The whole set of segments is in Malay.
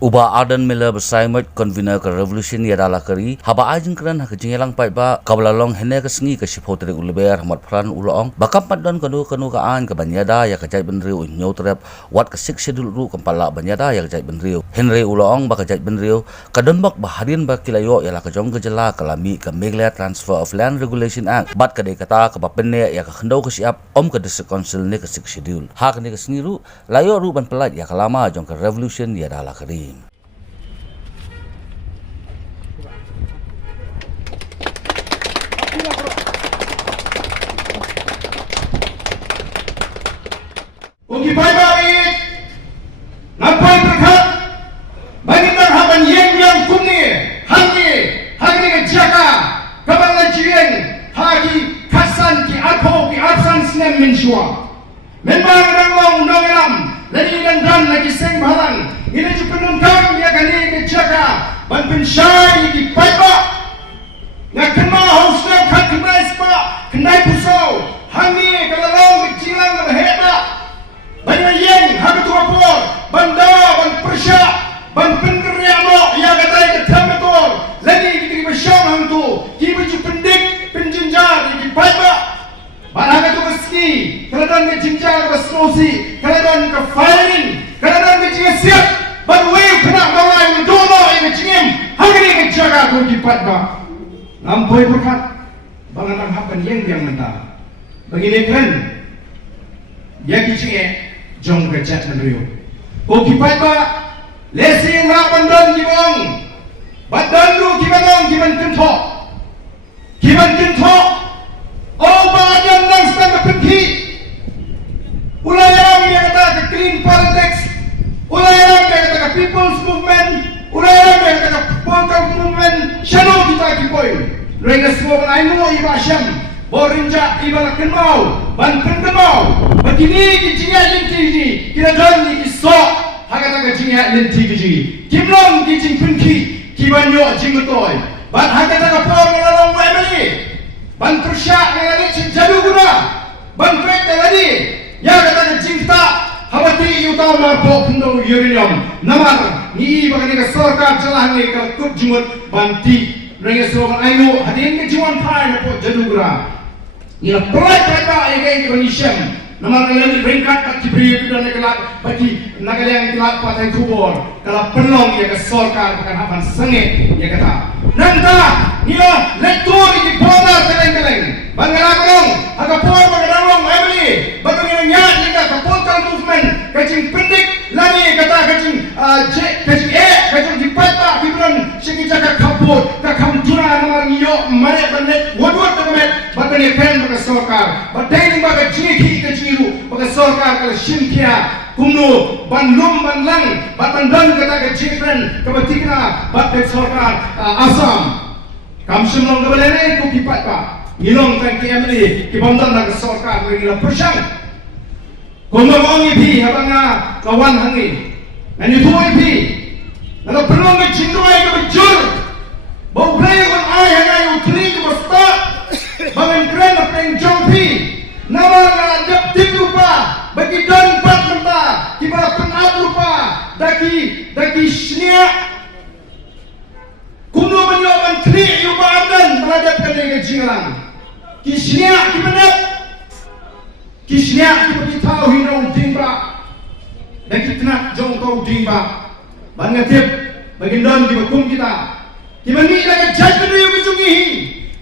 Uba Ardent Miller Basaiawmoit convener ke revolution Iada kari haba ajeng keran ha kejingelang pai ba kabalalong hene ke sengi ke sipotere uleber hamat pran ulong bakam padon kanu kaan ke Iada ya ke Jaitbynriew nyotrep wat ke 6 schedule ru kempala Iada ya ke Jaitbynriew Henry ulong ba ke Jaitbynriew kadonbak baharin ba kilayo ya la ke jong gejela kalami ke Megla Transfer of Land Regulation Act bat ke kata ke bapenne ya ke khendau ke siap om ke district council ne ke 6 schedule ha ke sengi ru layo ru ban pelat ya kalama jong ke revolution Iada kari. Ugi baik nampai berkat bagi haban yang kumni hagi ke jaka kabang lajieng hagi kasan ki arpo ki arsan sinem menshua memang rangong undang elam lagi dan lagi seng balang ini ju penungkang ya kali ke jaka ban pensyai ki paiba nak kena hausna kat kenai spa kenai pusau hangi kalalong kecilang berheda banyak yang habis tu apa banda ban persya ban pengerjaan yang kata ketam betul lagi kita bersama hang tu kita baju pendik penjenjar di paiba barang tu meski keladang ke jenjar ke snosi keladang ke firing keladang ke jengar siap ban wave kena bawai mendono yang jengim hari ni ke jaga tu di paiba lampoi berkat bangan hapan yang mentah begini kan ya kicik jong ke Jaitbynriew. Ko kipai ba lesi na bandan gibong. Bandan ru kibanong kiban kento. O ba yan nang stand pinki. Ulayam yang kata ke clean politics. Ulayam yang kata ke people's movement. Ulayam yang kata ke political movement. Shano kita kipoy. Rengas mo ay mo ibasham. Borinja ibala kenau, banten kenau. Begini kijinga lenti kita don ni kisok. Haga kijinga lenti kiji. Kimlong kijing pinki, kibanyo jingotoy. Ban haga por melalong emeli. Ban tersyak melali jadu guna. Ban trek melali. Ya kata jingta habati utau marpo pendo uranium. Namar ni bagani ke sorkar celah ni ke kut jumut banti. Rengas mo ayo hadin ke jiwan pai na po jadu guna. Ia perai mereka yang Indonesia. Nama kalian ringkat bagi beri dan kelak bagi nakalian kelak patai kubur. Kalau penolong ia kesorkan bukan hapan sengit ia kata. Nanta ia lektor di bodar keleng-keleng. Bangalakong agak por bangalong Emily. Bagaimana nyak jika political movement kacing pendik lagi kata kacing kacing dipata bibulan sekejap kabut kakam tuna nama ngiyo mare bandek wadwat tegemet batani pen baka sorkar batani baka jiki kejiru baka sorkar kala shimkia kumno banlum banlang batandan kata ke jifren kebetikna batek sorkar asam kamsumlong kebalene ku kipat pa ngilong tangki emli kibamdan na sorkar ngila persyang kumong ipi habanga kawan hangi nani tuai pi nalo perlu ngecindoi ke bejur bau play kon ai hangai utri ke basta bangan kren apa yang jompi nama ngadap tip lupa bagi don pat menta kiba penat lupa daki snia kuno menyoban tri yuba Ardent meradapkan dengan jingalang kisnia kimenat kisnia kiba tahu hinau dimba dan kita nak jong tahu dimba bangatip bagindon di hukum kita kiban ni lagi Jaitbynriew bijungihi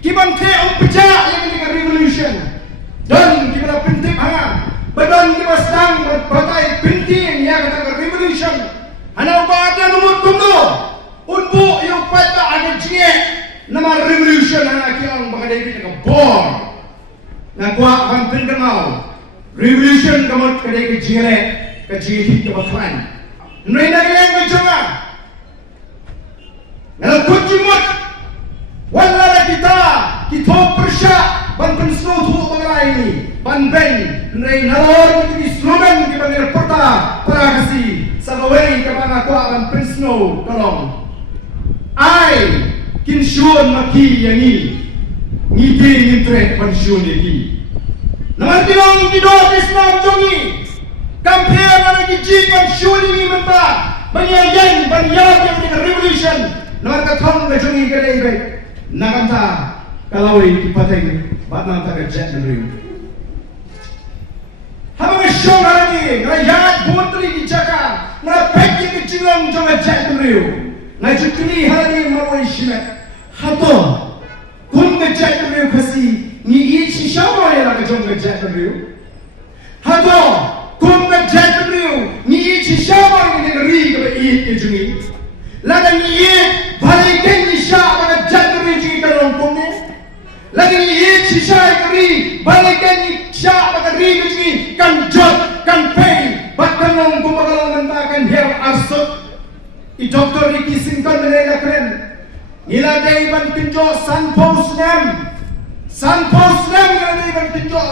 kiban ke umpja yang dengan revolution dan kiban pintip hanga badan kiban sedang berbagai pinting yang kata revolution hana ubada numut kumno unbu yang pada ada jie nama revolution hana kiang bangadai kita bor na kuat bantin kenal revolution kamu kedai kejile kejili ke baklan nena yang kejonga nela kujimut wala kita persya ban pensno tu mengalai ini ban ben nai nalor itu slogan kita panggil perta prakasi sagawai kapana ko ban pensno tolong ai kinsyun maki yang ngiti ngintre pensyun iki naman bilong kido Islam jongi Kampir lagi jipan syuri ni mentah Banyak yang revolution. Nama kathong kejungi kedai baik. Nakamta kalau ini pateng batang tak Jaitbynriew. Hamam syong hari ni, ngayat putri di Jakarta, ngapek yang kecilong jangan Jaitbynriew. Ngajukni hari ni mawai shimet. Hato, kum ke Jaitbynriew kasi ni ichi siapa yang nak jom ke Jaitbynriew. Hato, kum ke Jaitbynriew ni ichi siapa yang negeri ke kejungi. Lagi ni balikan ni siapa yang Jaitbynriew jadi kerongkong ni. Lagi ni siapa yang balikan ni siapa yang jadi kan job kan pay bahkan orang kumagalong mentakan hair arsut. I Dr. Ricky Singkon menela keren. Ila day ban kinjo Sun Post nem ila day ban kinjo.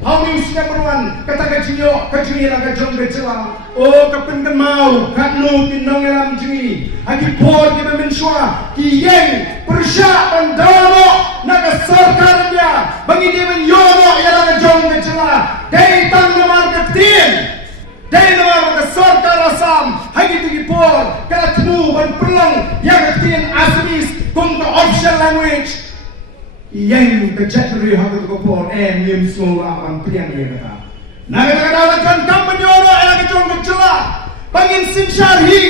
How news number 1 kata kajinyo la kajong kecela. Oh kapin kan mau kanu kinong elam jingi. Aki por ki mensua ki yeng persya pandalo naga sarkarnya bangi di men yono ila kajong kecela. Day tang na marketing. Day na marketing sarkar asam. Hagi tu por kala temu ban pelang yang ketin asmis kung ka official language. Yang ke Jaitbynriew hakat ko por miem sola ang priang dia kata. Nagkakadalakan kampanye orang yang kejong kecela. Bangin sinsyarhi,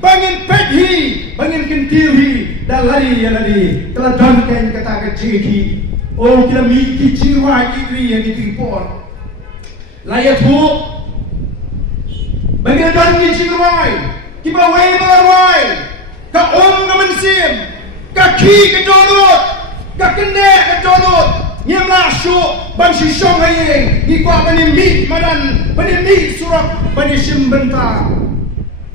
bangin pedhi, bangin kentilhi, dan lari. Telah dankan kata keciki. Oh kita miki jiwa igri yang ditipor. Layak hu. Bangin dankan jiwa. Kiba wai. Ka mensim. Kaki kedonut. Kakende kedonut. Nyemlah syuk ban sisong hayeng ikwa banimik madan banimik surak banishim benta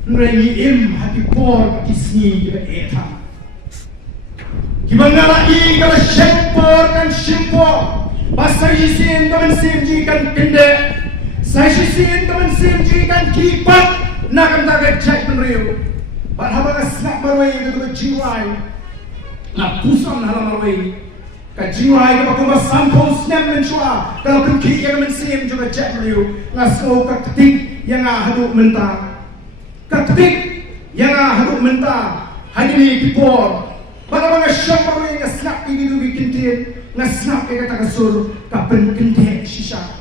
nrengi im hati por kisni kiba eta kiba ngalai kala shempor kan shimpor basaisin kaman simji kan kende saisisin kaman simji kan kipat nakam taga Jaitbynriew bat habang snap marway kato jiwai na pusam halam marway kajiwai ka pakumba sampos nem mensua kalau kengki yang mensim juga Jaitbynriew ngaso ketik yang haduk mentah ketik yang haduk mentah hadini kipor pada mga syambar yang ngasnap ini tu bikin tin ngasnap ke kata kasur kapen kentek sisa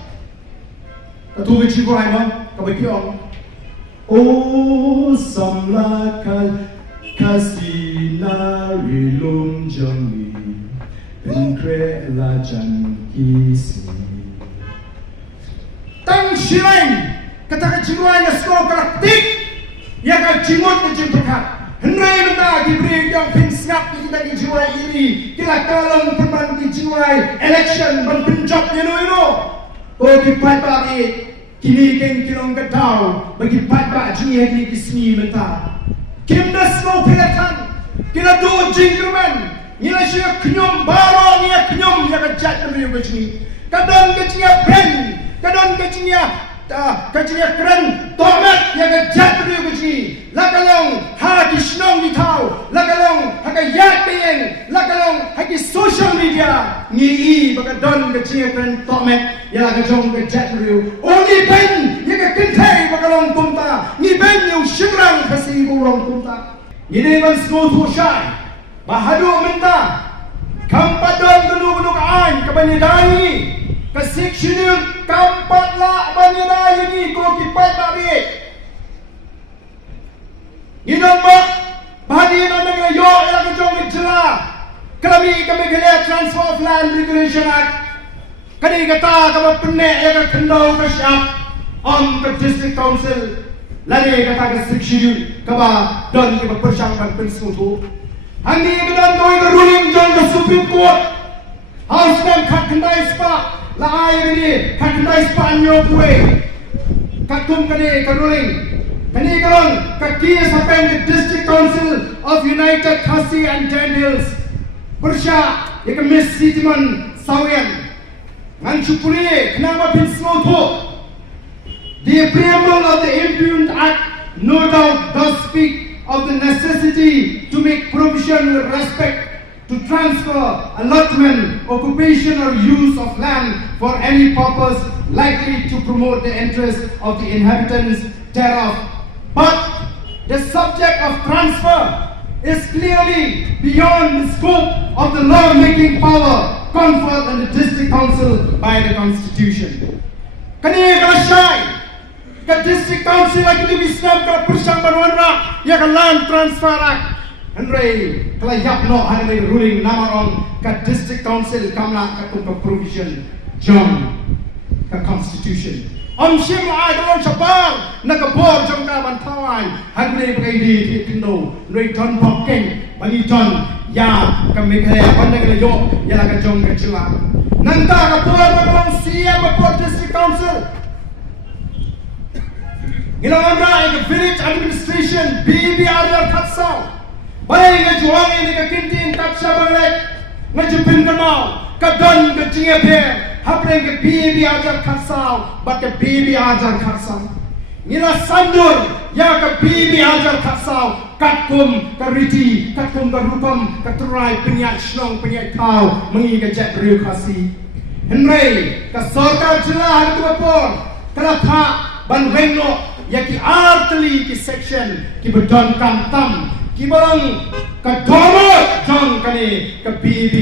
katu kajiwai mo kabakiong oh samlakal kasina rilum jami Penkre lajan kisi Tang shirain Kata kajimuan na sko karaktik Ya kajimut na jimpekat Henry menta diberi yang pinsngap kita kajimuan ini Kila kalong perman kajimuan election ban penjab ino Oh kipat bagi Kini keng kilong ketau Bagi pat bak jini hati kisni menta Kim na sko pelatan Kila do jingkerman Nila siya kenyum baro niya kenyum ya ka Jaitbynriew kecini. Kadang kecinya brand, kadang kecinya keren tomat ya ka Jaitbynriew kecini. Lakalong haki snong di tau, lakalong haka yak biyeng, lakalong haki social media. Ngi baka don kecinya keren tomat ya ka jong ka Jaitbynriew. Oni ben ya ka kentay bakalong punta, ni ben yung shimrang kasi burong punta. Ini ban smooth husyay. Bahaduk minta Kampadon genu-genu kaan Kebanidai Kesiksinil Kampat lak banidai ni Kau kipat babik Inambak Bahadinan dengan yok yang kejong kejelah Kami kena Transfer of Land Regulation Act Kani kata kama penek yang kendau kesyap Om ke District Council Lari kata kesiksinil Kaba don kipa persyangkan pensutu Handi kedan kau yang ruling jong ke Supreme Court House dan kat kendai spa La air ini kat kendai spa anyo kue Katum kani ke ruling Kani kalong kaki sampai ke District Council of United Khasi and Daniels Persya ya ke Miss Sitiman Sawian Ngan cukuri kenapa pinsmo tu The preamble of the Impugned Act no doubt does speak of the necessity to make provision with respect to transfer, allotment, occupation or use of land for any purpose likely to promote the interests of the inhabitants thereof. But The subject of transfer is clearly beyond the scope of the law-making power conferred on the District Council by the Constitution. Kani kalasay, ka District Council ay kinibisnam ka pusyang banwanra, ya ka Land Transfer Act. Henry, kalayap no hanay ruling namarong ka District Council kamla katong ka provision John ka Constitution. Ang siya mo ay dalawang sabar nakabor jong ka bantaway hanay bagay di Pindo Ray John Popking bani John ya kami kaya pandang layo ya ka jong ka chila nanta ka por dalawang siya po District Council. Ginawan ra ang village administration BBR Katsaw. Bayi nga juang ini ka kintin Katsa Banglet nga jupin ka mau ka don ka jingape hapren ka BBR Katsaw but ka BBR Katsaw nila sandur ya ka BBR Katsaw katkum ka riti katkum ka rupam ka turai penyak shnong penyak tau mengi ka Jaitbynriew kasi Henry ka sarkar jila har tu apor kala tha ban wenno ya ki artli ki section ki bedon kam tam Kibarang kadoro jong kani ka BB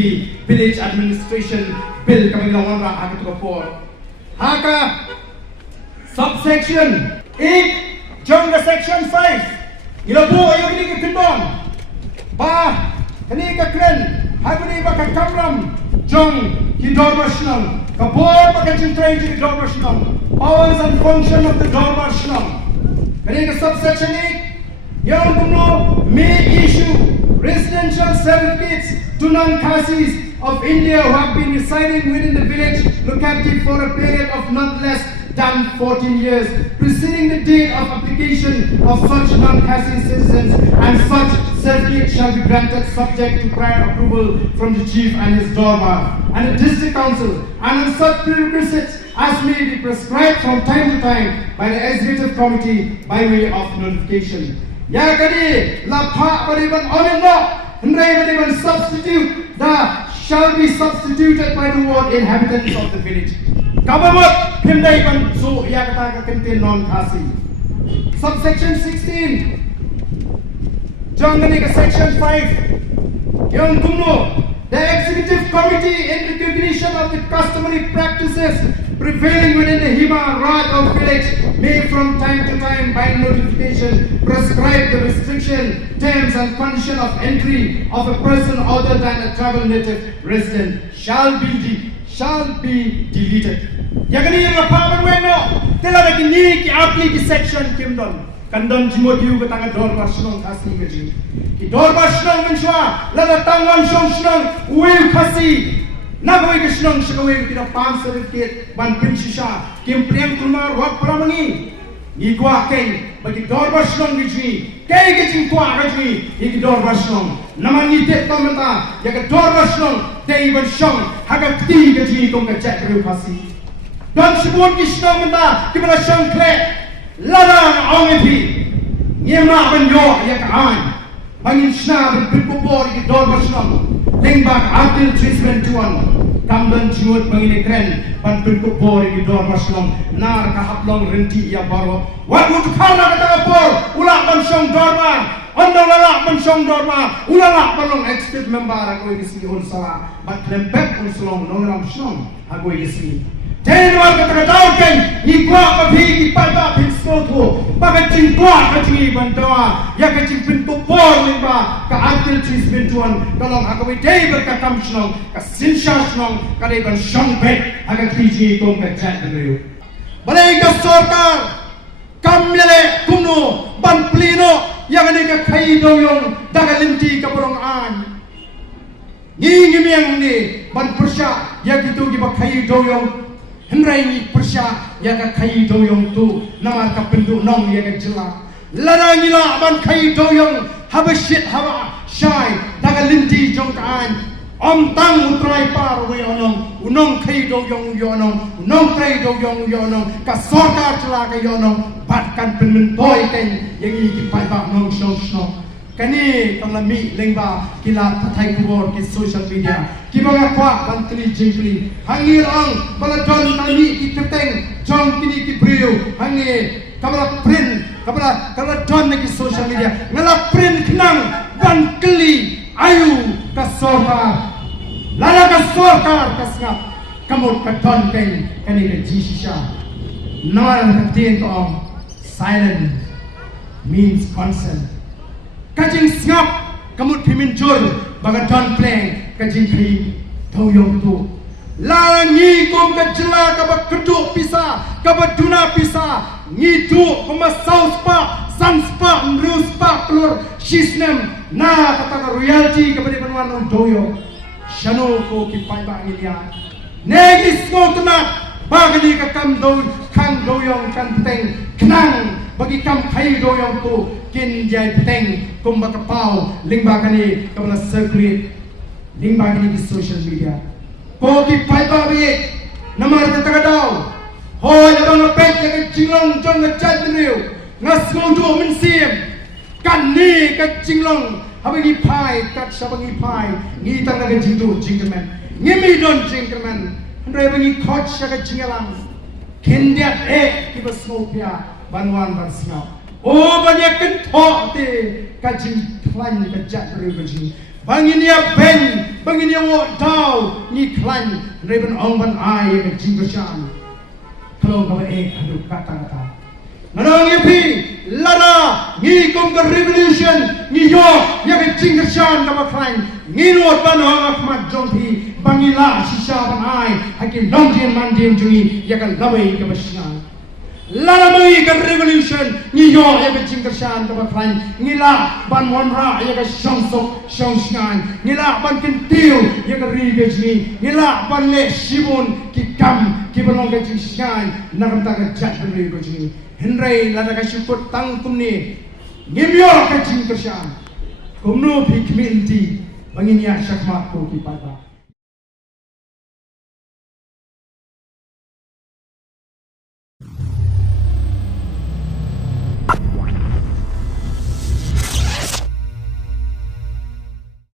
Village Administration Bill kami lawan ra agad ko po. Haka subsection 8 jong ka section 5. Ilabu ayo ni ka tindon. Ba kani ka kren haguni ba ka kamram jong ki dormational. Kabor ba ka jintray ki dormational. Powers and function of the dormational. Kani ka subsection 8 Young Kumno may issue residential certificates to non-Khasis of India who have been residing within the village locality for a period of not less than 14 years, preceding the date of application of such non-Khasi citizens, and such certificate shall be granted subject to prior approval from the chief and his Dorma and the district council, and on such prerequisites as may be prescribed from time to time by the executive committee by way of notification. Ya kadi lapha beriban onenno hendai beriban substitute shall be substituted by the word inhabitants of the village. Kabamot hendai ban so ya kata ka kentin non Khasi. Subsection 16 jangani ka section 5 yang kumno the executive committee in recognition of the customary practices prevailing within the Hima Raj of village may from time to time by notification prescribe the restriction, terms and condition of entry of a person other than a tribal native resident shall be deleted. Yagani yung rapaman weno, tila na kini ki apli ki section kimdon. Kandon jimodiu ka tanga dorma shnong Khasi gaji. Ki dorma shnong menshwa, lada tangwan shnong uil Khasi. Nagawin ka shnong shagawin kita palm certificate ban pinshisha kim prem kumar wak pramangi. Igwa keng bagi dorma shnong gaji. Kay gaji kwa gaji iki dorma shnong. Namangi tet pamenta ya ka dorma shnong dei ban shnong haga ti gaji kong ka Jaitbynriew Khasi. Don shibun ki shnong menta kibala shnong kle. Larang ongepi nyema benyo ya kaan bangin shna ben pipopor ki dorma shnong lengbak Ardent treatment tuan kamdan jiwot bangin ekren ban pipopor ki dorma shnong nar ka haplong renti ya baro wat mut khana ka por ulak ban shong dorma ondong lalak ban shong dorma ulak ban long expert member ako isi on sala bat lempek on slong nongram shnong ako isi Tenwar kata dauken ikwa papi ki pada pinsoto pagacing kwa kacing bantawa ya kacing pintu por limba ka Ardent treatment tuan tolong akawi dei berkatam shnong ka sinsha shnong ka dei ban shong bet aga tiji kong ka Jaitbynriew balai ka sarkar kamle kumno ban plino yang ani ka khai doyong dagalinti ka borong an ngi miang ni ban persya ya gitu gi ba khai doyong Hendrai ni persya ya ka khai doyong tu nama ka penduk nong ya ka jela lara ngila ban khai doyong haba shit haba shai daga linti jong kaan om tang utrai par we onong unong khai doyong yonong unong khai doyong yonong ka sarkar jela ka yonong batkan penmentoy ken yang iki pai ba nong shong kani kalami lengba kila pathai kubor ki social media ki banga kwa bantri jingli hangir ang baladon tani ki teteng jong kini ki brio hangi kamala print kalau don lagi social media ngala print kenang ban keli ayu ka sorkar lala ka sorkar ka sngap kamut ka don keng kani ka jisha nan ka tin tong silent means consent kajing sngap kamut pimin jur baga don pleng kajing kai toyong tu Langi kum ka jela ka ba keduk pisa ka ba duna pisa ngidu kuma sauspa sanspa mruspa plur shisnem na kata ka royalty ka ba di panuan doyo shano ko ki pai ba ngilia negis ko tunat bagani ka kam do kang doyong kan teng knang bagi kam khai doyong tu kin jai teng kum ba ka pau lingba kani ka ba circulate lingba kani di social media Koki paiba bi namar kata daw hoy abang ngepek ke jinglong jong ke Jaitbynriew ngas ngodo mensim kan ni ke jinglong habangi pai kat sabangi pai ni tang ke jindu jingkerman ngimi don jingkerman ndre bangi coach ke jingelang kendiat ki basopia banwan barsngau oh banyak kentok te ka jing klan ke Jaitbynriew ke jing Banginia ben, banginia wot dau, ni klan, reben ong ban ai ke jinggershan. Kalau kau adu kata-kata. Nanang yepi, lada, ni kum ke revolution, ni yo, ya ke jinggershan kau klan, ni nuot ban ong akmat jompi, bangila sisa ban ai, hakim longjian mandiam jungi, ya ke lawai ke basngan. Lala mai ke revolution ni yo ya ke jingkershan ke baklan ngila ban monra ya ke shongsok shongsngan ngila ban kentiu ya ke rigejni ngila ban le shibun ki kam ki banong ke jingkershan nakam ta ke Jaitbynriew ke jini henrei lada ka syukut tang kumni ngimyo ke jingkershan kumno pi kminti banginya syakmat ko ki pada